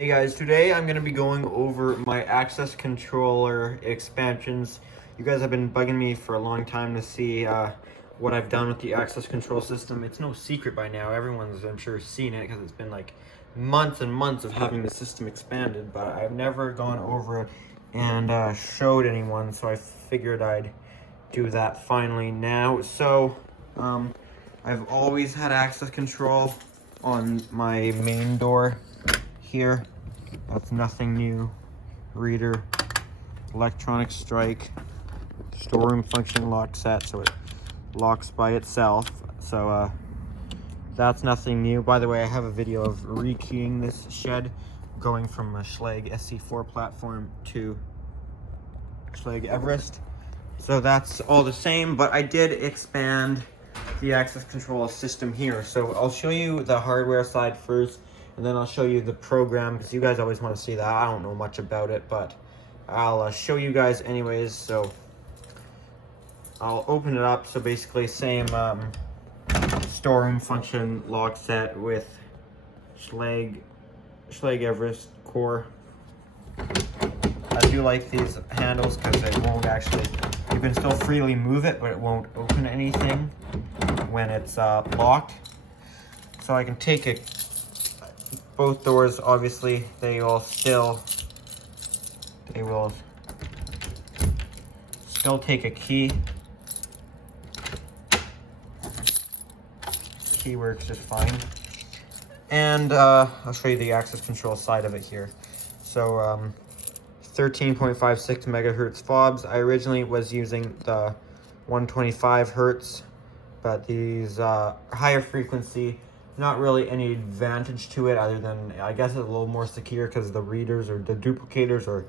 Hey guys, today I'm going to be going over my access controller expansions. You guys have been bugging me for a long time to see what I've done with the access control system. It's no secret by now. Everyone's, I'm sure, seen it because it's been like months and months of having the system expanded, but I've never gone over it and showed anyone, so I figured I'd do that finally now. So, I've always had access control on my main door here. That's nothing new. Reader, electronic strike, storeroom function lock set, so it locks by itself. So that's nothing new. By the way, I have a video of rekeying this shed, going from a Schlage SC4 platform to Schlage Everest. So that's all the same, but I did expand the access control system here. So I'll show you the hardware side first, and then I'll show you the program, because you guys always want to see that. I don't know much about it, but I'll show you guys anyways. So I'll open it up. So basically same storeroom function lock set with Schlage Everest core. I do like these handles because it won't actually, you can still freely move it, but it won't open anything when it's locked. So I can take it, both doors obviously, they will still take a key. Key works just fine. And I'll show you the access control side of it here. So 13.56 megahertz fobs. I originally was using the 125 hertz, but these higher frequency, not really any advantage to it other than I guess it's a little more secure because the readers or the duplicators are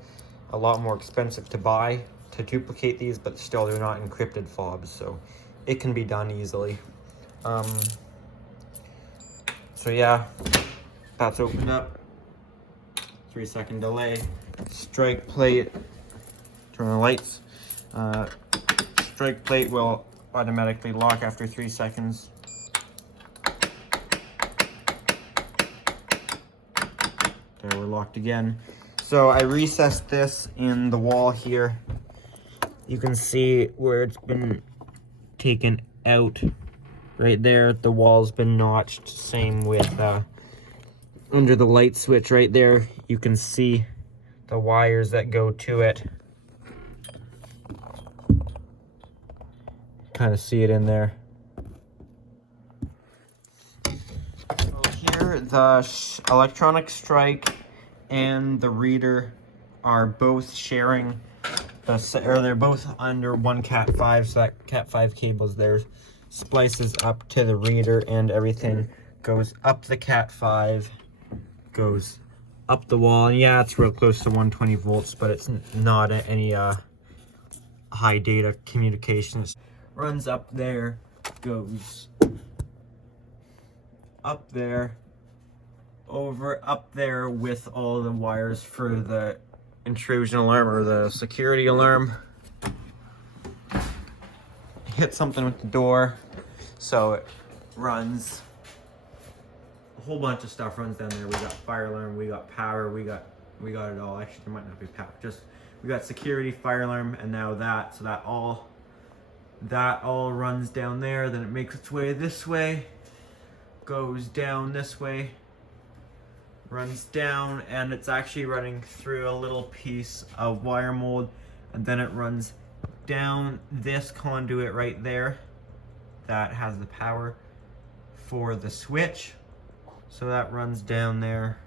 a lot more expensive to buy to duplicate these, but still they're not encrypted fobs, so it can be done easily. So yeah, that's opened up. 3-second delay. Strike plate. Turn on the lights. Strike plate will automatically lock after 3 seconds. There, we're locked again. So I recessed this in the wall here. You can see where it's been taken out. Right there, the wall's been notched. Same with under the light switch right there. You can see the wires that go to it. Kind of see it in there. So here, the electronic strike and the reader are both sharing they're both under one Cat 5, so that Cat 5 cable's there, splices up to the reader, and everything goes up the Cat 5, goes up the wall. And yeah, it's real close to 120 volts, but it's not any high data communications. Runs up there, goes up there, over up there with all the wires for the intrusion alarm or the security alarm. Hit something with the door, so it runs. A whole bunch of stuff runs down there. We got fire alarm, we got power, we got it all. Actually, there might not be power. Just we got security, fire alarm, and now that. So that all runs down there. Then it makes its way this way, goes down this way, runs down, and it's actually running through a little piece of wire mold, and then it runs down this conduit right there that has the power for the switch. So that runs down there,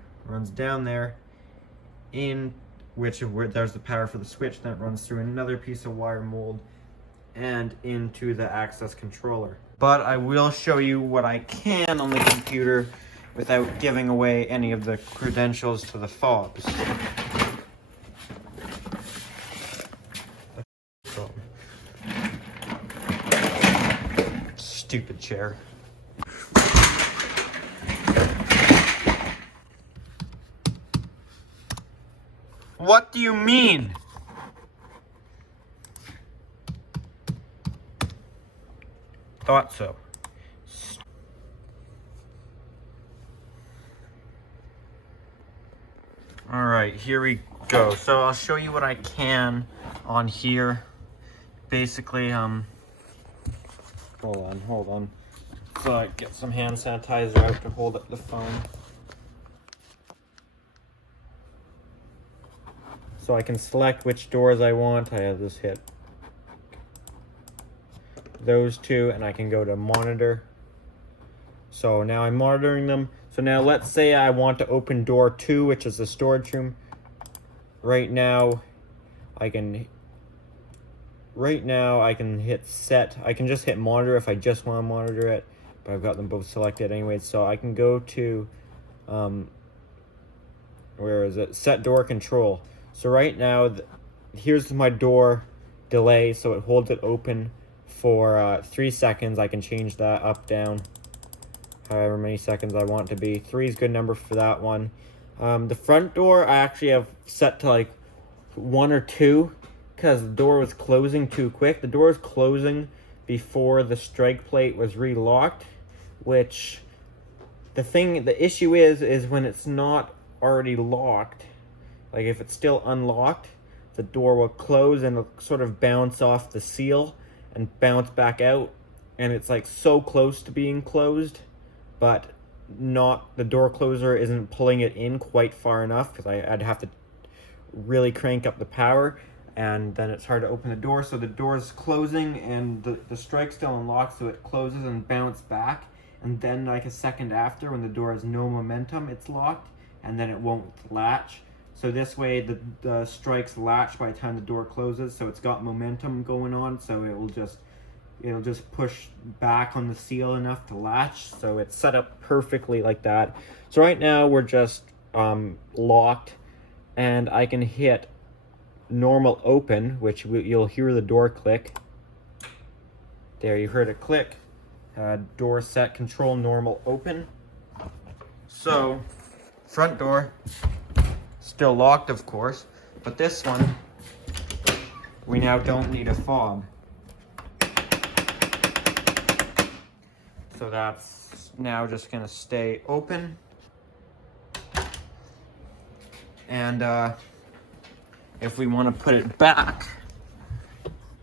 in which there's the power for the switch. Then it runs through another piece of wire mold and into the access controller. But I will show you what I can on the computer without giving away any of the credentials to the fobs. Stupid chair. What do you mean? Thought so. All right, here we go. So I'll show you what I can on here. Basically, hold on. So I get some hand sanitizer out to hold up the phone. So I can select which doors I want. I have this hit those two, and I can go to monitor. So now I'm monitoring them. So now let's say I want to open door 2, which is the storage room. Right now I can hit set. I can just hit monitor if I just want to monitor it, but I've got them both selected anyway. So I can go to where is it? Set door control. So right now here's my door delay, so it holds it open for 3 seconds. I can change that up, down, however many seconds I want it to be. 3 is a good number for that one. The front door I actually have set to like 1 or 2 because the door was closing too quick. The door was closing before the strike plate was relocked, which the issue is when it's not already locked, like if it's still unlocked, the door will close and it'll sort of bounce off the seal and bounce back out, and it's like so close to being closed, but the door closer isn't pulling it in quite far enough because I'd have to really crank up the power, and then it's hard to open the door. So the door is closing and the strike's still unlocked, so it closes and bounces back, and then like a second after, when the door has no momentum, it's locked, and then it won't latch. So this way the strikes latch by the time the door closes, so it's got momentum going on, so it'll just push back on the seal enough to latch. So it's set up perfectly like that. So right now we're just locked, and I can hit normal open, which you'll hear the door click. There, you heard it click. Door set control normal open. So front door still locked, of course, but this one we now don't need a fob. So that's now just gonna stay open. And if we want to put it back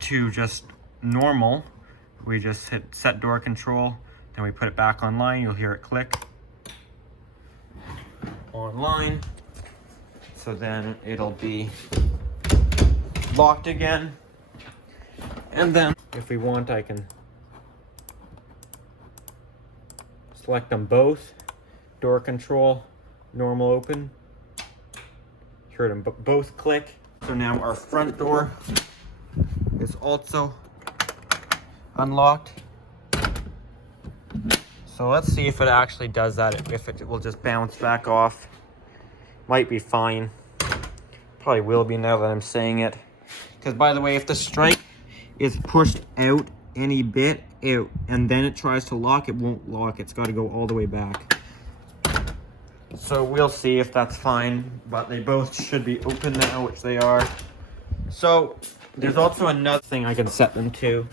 to just normal, we just hit set door control, then we put it back online. You'll hear it click online. So then it'll be locked again. And then if we want, I can select them both. Door control, normal open. Heard them both click. So now our front door is also unlocked. So let's see if it actually does that, if it will just bounce back off. Might be fine. Probably will be now that I'm saying it. Because by the way, if the strike is pushed out any bit out and then it tries to lock, it won't lock. It's got to go all the way back. So we'll see if that's fine, but they both should be open now, which they are. So there's also another thing I can set them to.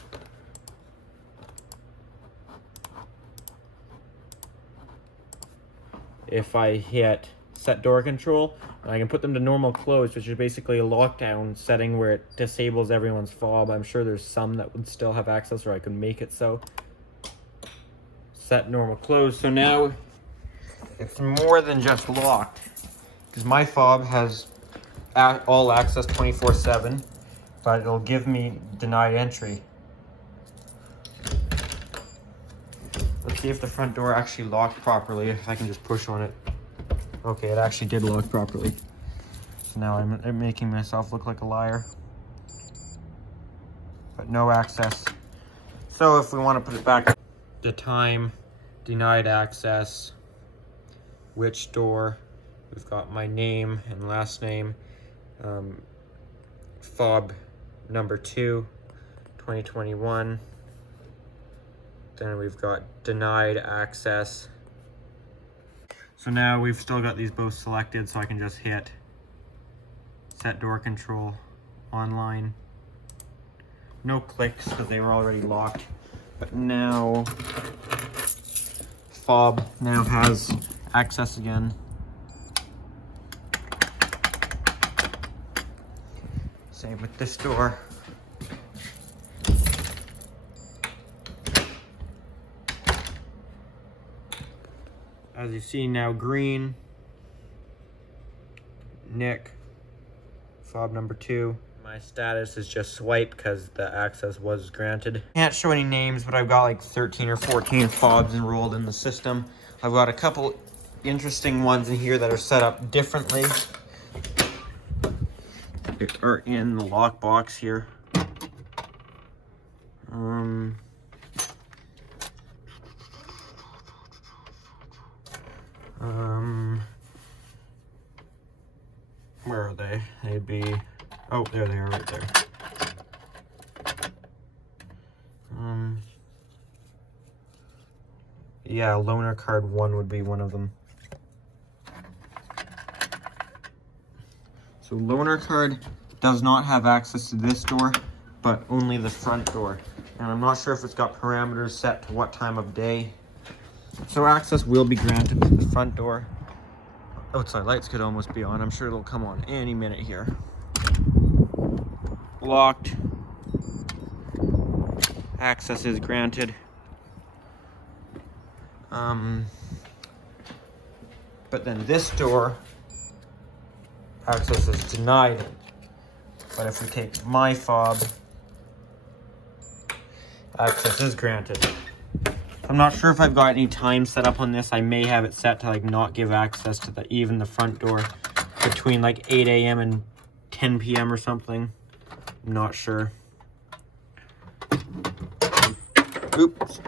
If I hit set door control, and I can put them to normal close, which is basically a lockdown setting where it disables everyone's fob. I'm sure there's some that would still have access, or I can make it so. Set normal close. So now it's more than just locked, because my fob has all access 24/7, but it'll give me denied entry. Let's see if the front door actually locked properly, if I can just push on it. Okay, it actually did lock properly. So now I'm making myself look like a liar. But no access. So if we want to put it back, the time, denied access, which door, we've got my name and last name, fob number 2, 2021. Then we've got denied access. So now we've still got these both selected, so I can just hit set door control online. No clicks because they were already locked. But now fob now has access again. Same with this door. As you see now, green, Nick, fob number 2. My status is just swipe because the access was granted. Can't show any names, but I've got like 13 or 14 fobs enrolled in the system. I've got a couple interesting ones in here that are set up differently. They are in the lockbox here. Where are they? They'd be, oh, there they are right there. Yeah, loaner card 1 would be one of them. So loaner card does not have access to this door, but only the front door. And I'm not sure if it's got parameters set to what time of day. So access will be granted to the front door. Outside lights could almost be on. I'm sure it'll come on any minute here. Locked. Access is granted. But then this door, access is denied. But if we take my fob, access is granted. I'm not sure if I've got any time set up on this. I may have it set to like not give access to even the front door between like 8 a.m. and 10 p.m. or something. I'm not sure. Oops.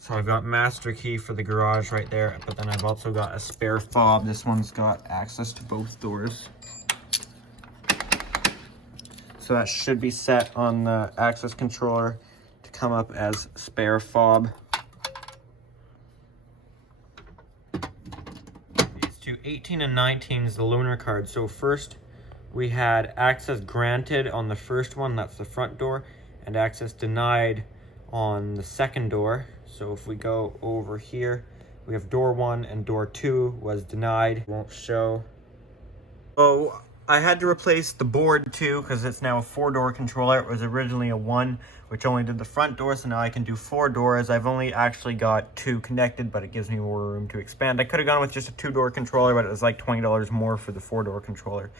So I've got master key for the garage right there, but then I've also got a spare fob. This one's got access to both doors. So that should be set on the access controller to come up as spare fob. These two, 18 and 19 is the loaner card. So first we had access granted on the first one, that's the front door, and access denied on the second door. So if we go over here, we have door 1 and door 2 was denied. Won't show. So I had to replace the board too because it's now a 4-door controller. It was originally a 1, which only did the front door, so now I can do 4 doors. I've only actually got 2 connected, but it gives me more room to expand. I could have gone with just a 2-door controller, but it was like $20 more for the 4-door controller.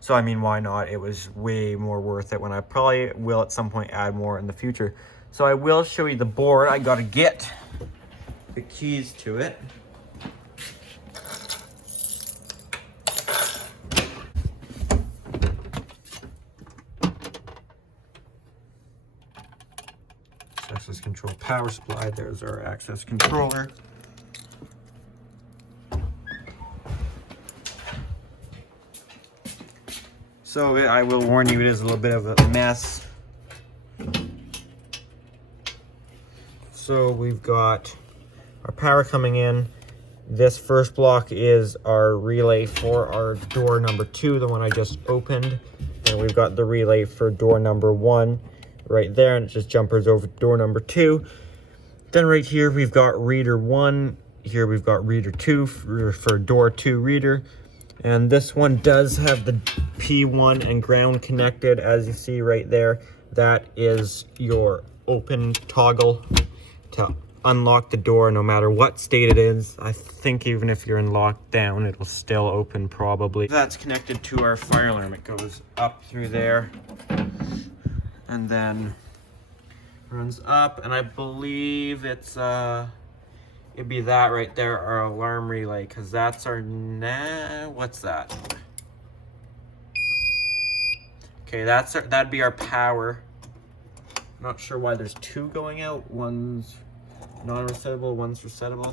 So I mean, why not? It was way more worth it when I probably will at some point add more in the future. So I will show you the board. I gotta get the keys to it. Access control power supply. There's our access controller. So I will warn you, it is a little bit of a mess. So we've got our power coming in. This first block is our relay for our door number 2, the one I just opened. And we've got the relay for door number 1 right there, and it just jumpers over door number 2. Then right here we've got reader 1. Here we've got reader 2 for door 2 reader. And this one does have the P1 and ground connected, as you see right there. That is your open toggle to unlock the door no matter what state it is. I think even if you're in lockdown, it'll still open probably. That's connected to our fire alarm. It goes up through there and then runs up, and I believe it's it'd be that right there, our alarm relay, because that's our what's that? Okay, that'd be our power. Not sure why there's 2 going out. One's non-resettable, one's resettable.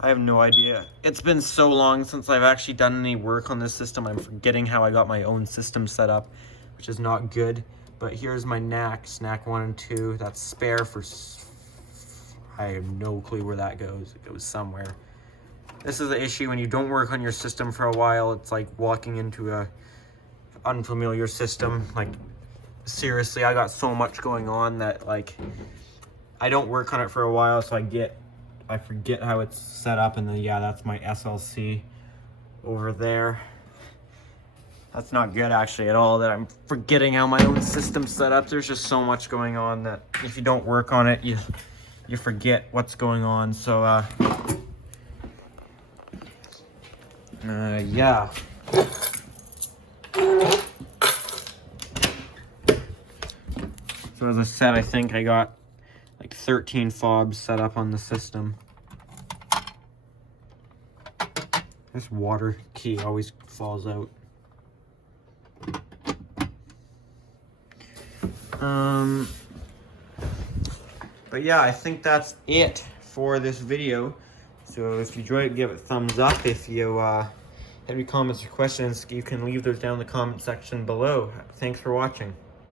I have no idea. It's been so long since I've actually done any work on this system. I'm forgetting how I got my own system set up, which is not good. But here's my snack 1 and 2. That's spare for, I have no clue where that goes. It goes somewhere. This is the issue when you don't work on your system for a while. It's like walking into a unfamiliar system. Like, seriously, I got so much going on that like I don't work on it for a while, so I forget how it's set up. And then yeah, that's my SLC over there. That's not good actually at all, that I'm forgetting how my own system's set up. There's just so much going on that if you don't work on it, you forget what's going on. So yeah. So as I said, I think I got like 13 fobs set up on the system. This water key always falls out. But yeah, I think that's it for this video. So if you enjoyed it, give it a thumbs up. If you have any comments or questions, you can leave those down in the comment section below. Thanks for watching.